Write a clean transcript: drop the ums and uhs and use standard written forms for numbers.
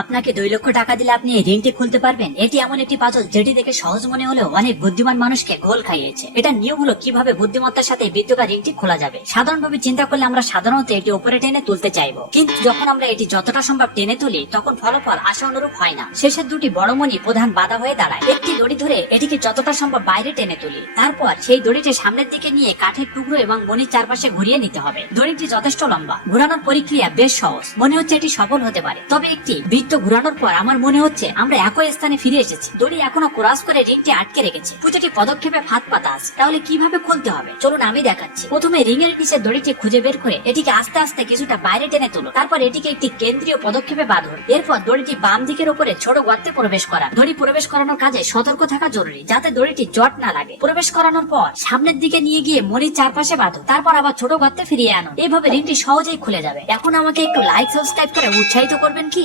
আপনাকে 2 লক্ষ টাকা দিলে আপনি এই ঋণটি খুলতে পারবেন। এটি এমন একটি পাজল যেটি দেখে সহজ মনে হলেও অনেক বুদ্ধিমান মানুষকে ঘোল খাইয়েছে। এটা নিয়ম হলো কিভাবে বুদ্ধিমত্তার সাথে বৃত্তাকার ঋণটি খোলা যাবে। সাধারণভাবে চিন্তা করলে আমরা সাধারণত এটি উপরে টেনে তুলতে চাইবো, কিন্তু যখন আমরা এটি যতটা সম্ভব টেনে তুলি তখন ফলাফল আশা অনুরূপ হয় না। শেষের দুটি বড় মণি প্রধান বাধা হয়ে দাঁড়ায়। একটি দড়ি ধরে এটিকে যতটা সম্ভব বাইরে টেনে তুলি, তারপর সেই দড়িটি সামনের দিকে নিয়ে কাঠের টুকরো এবং মণির চারপাশে ঘুরিয়ে নিতে হবে। দড়িটি যথেষ্ট লম্বা, ঘোরানোর প্রক্রিয়া বেশ সহজ। মনে হচ্ছে এটি সফল হতে পারে, তবে একটি বৃত্ত ঘোরানোর পর আমার মনে হচ্ছে আমরা একই স্থানে ফিরে এসেছি। দড়ি এখনো ক্রস করে রিংটি আটকে রেখেছে। প্রতিটি পদক্ষেপে ফাঁদ পাতা আছে। তাহলে কিভাবে খুলতে হবে চলুন আমি দেখাচ্ছি। প্রথমে রিং এর নিচে দড়িটি খুঁজে বের করে এটিকে আস্তে আস্তে কিছুটা বাইরে টেনে তুলো। তারপর এটিকে একটি কেন্দ্রীয় পদক্ষেপে বাঁধুন। এরপর দড়িটি বাম দিকের উপরে ছোট গর্তে প্রবেশ করা। দড়ি প্রবেশ করানোর কাজে সতর্ক থাকা জরুরি, যাতে দড়িটি জট না লাগে। প্রবেশ করানোর পর সামনের দিকে নিয়ে গিয়ে মণির চারপাশে বাঁধো, তারপর আবার ছোট গর্তে ফিরিয়ে আনো। এইভাবে রিংটি সহজেই খুলে যাবে। এখন আমাকে একটু লাইক সাবস্ক্রাইব করে উৎসাহিত করবেন কি?